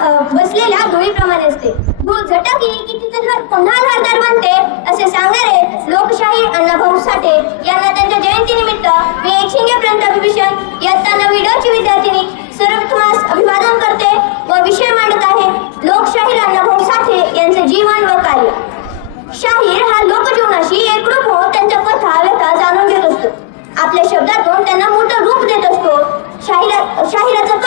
बसलेल्या धुळीप्रमाणे असते. धूळ झटकली की तिथे घर पुन्हा घरदार बनते असे सांगणारे लोकशाही अण्णाभाऊ साठे यांना त्यांच्या जयंतीनिमित्त मी एक शिंगेपर्यंत विभीषण इयत्ता नवी डची विद्यार्थिनी सर्वप्रथमास अभिवादन करते व विषय मांडत आहे लोकशाही अण्णाभाऊ साठे यांचे जीवन व कार्य. शाहीर हा लोकजीवनाशी एकरूप होऊन त्यांच्या कथा व्यथा जाणून घेत असतो. आपल्या शब्दातून त्यांना मोठं रूप देत असतो. शाहिरा शाहिराचं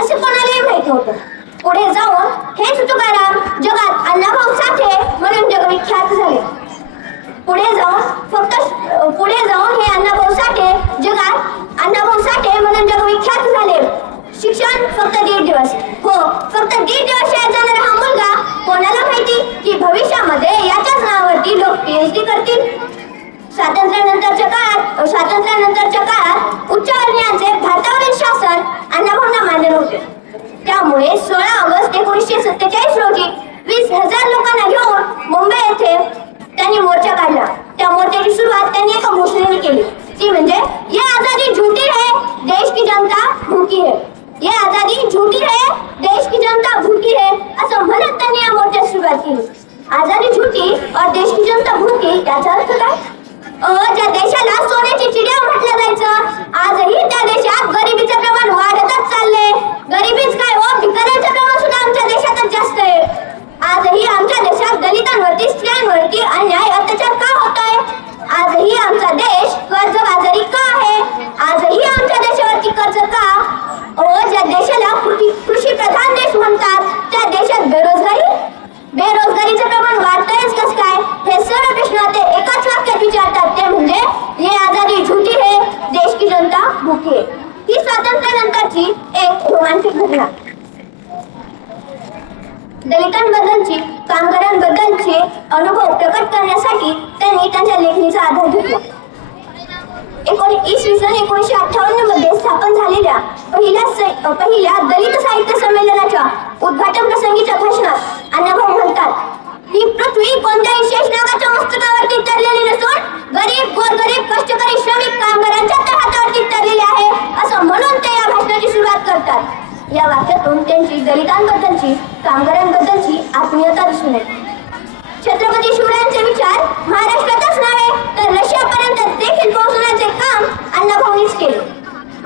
असे कोणालाही माहिती नव्हतं. पुढे जाऊन हेच तुकाराम जगात अण्णाभाऊ साठे म्हणून जगविख्यात झाले. पुढे जाऊन फक्त पुढे जाऊन हे अण्णाभाऊ साठे जगात अण्णाभाऊ साठे म्हणून जगविख्यात झाले. शिक्षण फक्त दीड दिवस. हो फक्त दीड दिवस शाळेत जाणारा हा मुलगा कोणाला माहिती की भविष्यामध्ये याच्याच नावावरती लोक स्वातंत्र्यानंतरच्या काळात स्वातंत्र्यानंतरच्या काळात उच्चवर्णीयांचे भारतावरील शासन अण्णाभाऊंना मान्य नव्हते. त्यामुळे सोळा ऑगस्ट एकोणीसशे सत्तेचाळीस रोजी वीस हजार लोकांना घेऊन मुंबई येथे त्यांनी मोर्चा काढला. त्या मोर्चाची सुरुवात त्यांनी एका घोषणेने केली. ती म्हणजे ये आजादी झूठी है देश की जनता भूकी है. ये आजादी झूठी है देश की जनता भूकी है असं म्हणत त्यांनी या मोर्चाची सुरुवात केली. आजादी झूठी और देश की जनता भूकी याचा अर्थ काय? अ, ज्या देशाला सोन्याची चिडिया म्हटलं जायचं आजही त्या देशात गरिबीचं प्रमाण वाढतच चाललंय. गरिबीच काय हो भिकाऱ्यांचं प्रमाण सुद्धा आमच्या देशातच जास्त आहे आजही आमच्या देशात दलितांवरती स्त्रियांवरती अन्याय अत्याचार का होत आहे आजही आमचा देश कर्जबाजारी का आहे आजही आमच्या देशावरती कर्ज का अ, ज्या देशाला कृषी कृषी प्रधान देश म्हणतात त्या देशात बेरोजगारी बेरोजगारीचं प्रमाण वाढतंयच कस काय हे सर्व प्रश्न ते एकाच वाक्यात विचारतात ते म्हणजे ये आजादी झुटी है देश की जनता भूकी ही स्वातंत्र्यानंतरची एक रोमांटिक घटना. दलितांबद्दलची कामगारांबद्दलचे अनुभव प्रकट करण्यासाठी त्यांनी त्यांच्या लेखणीचा आधार घेतला. इसवी सन एकोणीसशे अठ्ठावन्नमध्ये स्थापन झालेल्या पहिल्या पहिल्या दलित साहित्य संमेलनाच्या उद्घाटन प्रसंगीच्या भाषणात अण्णाभाऊ ते सुरुवात करतात. या वाक्यातून त्यांची दलितांबद्दलची कामगारांबद्दलची आत्मीयता दिसून येते. छत्रपती शिवरायांचे विचार महाराष्ट्रातच नव्हे तर रशियापर्यंत देखील पोहोचवण्याचे काम अण्णाभाऊंनीच केले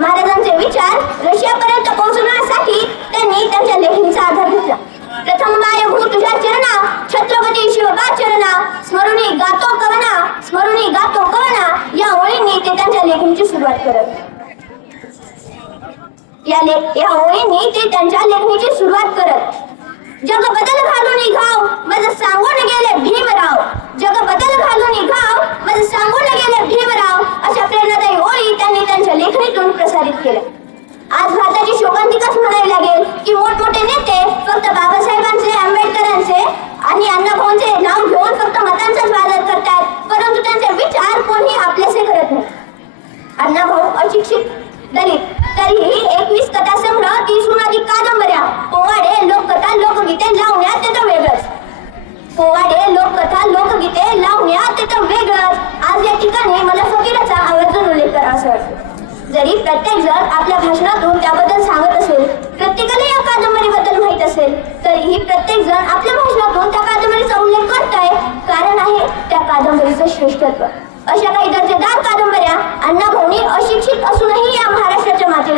महाराजांचे विचार रशियापर्यंत पोहोचवण्यासाठी त्यांनी त्यांच्या लेखणीचा आधार घेतला प्रथम मायभू तुझ्या चरणा छत्रपती शिवबा चरणा स्मरुणी गातो कवना स्मरुणी गातो कवना या ओळींनी ते त्यांच्या लेखणीची सुरुवात करत या ले या ओळींनी ते त्यांच्या लेखणीची सुरुवात करत. जग बदल घालून घाव माझं सांगून गेले भीमराव. जग बदल घालून घाव माझं सांगून गेले भीमराव. अशा प्रेरणादायी ओळी त्यांनी त्यांच्या लेखणीतून प्रसारित केल्या. आज भारताची शोकांतिकाच म्हणावी लागेल की मोठमोठे नेते फक्त बाबासाहेबांचे आंबेडकरांचे आणि अण्णाभाऊंचे नाव घेऊन फक्त मतांचाच वादळ करतात. परंतु त्यांचे विचार कोणी आपलेसे करत नाही. अण्णाभाऊ अशिक्षित. दलित तरीही एकवीस कथा संग्रह तीसहून अधिक कादंबऱ्या. पोवाडे लोककथा लोकगीते लावण्यात त्याचं वेगळंच. पोवाडे लोककथा लोकगीते लावण्यात त्याचं वेगळंच. आज या ठिकाणी मला फकीराचा आवर्जून उल्लेख करा असं जरी प्रत्येक जण आपल्या भाषणातून त्याबद्दल सांगत असेल प्रत्येकाला या कादंबरीबद्दल माहीत असेल तरीही प्रत्येक जण आपल्या भाषणातून त्या कादंबरीचा उल्लेख करत आहे कारण आहे त्या कादंबरीचं श्रेष्ठत्व. अशा काही दर्जेदार कादंबऱ्या अण्णाभाऊनी अशिक्षित असूनही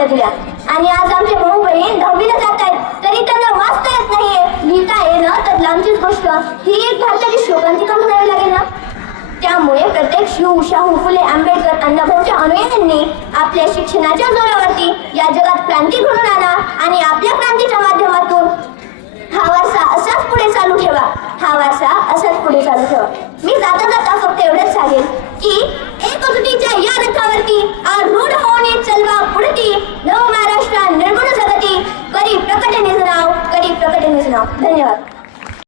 या दिल्या आणि आज आमचे भाऊ बहीण दहावीला जात आहेत तरी त्यांना वाचता येत नाहीये. लिहिता येणं तर लांबचीच गोष्ट. ही एक भारताची शोकांतिका म्हणावी लागेल ना? त्यामुळे प्रत्येक शिव शाहू फुले आंबेडकर अण्णाभाऊच्या अनुयायांनी आपल्या शिक्षणाच्या जोरावरती या जगात क्रांती घडून आणा आणि आपल्या क्रांतीच्या माध्यमातून हा वारसा असाच पुढे चालू ठेवा. हा वारसा असाच पुढे चालू ठेवा. मी जाता जाता फक्त एवढंच सांगेन की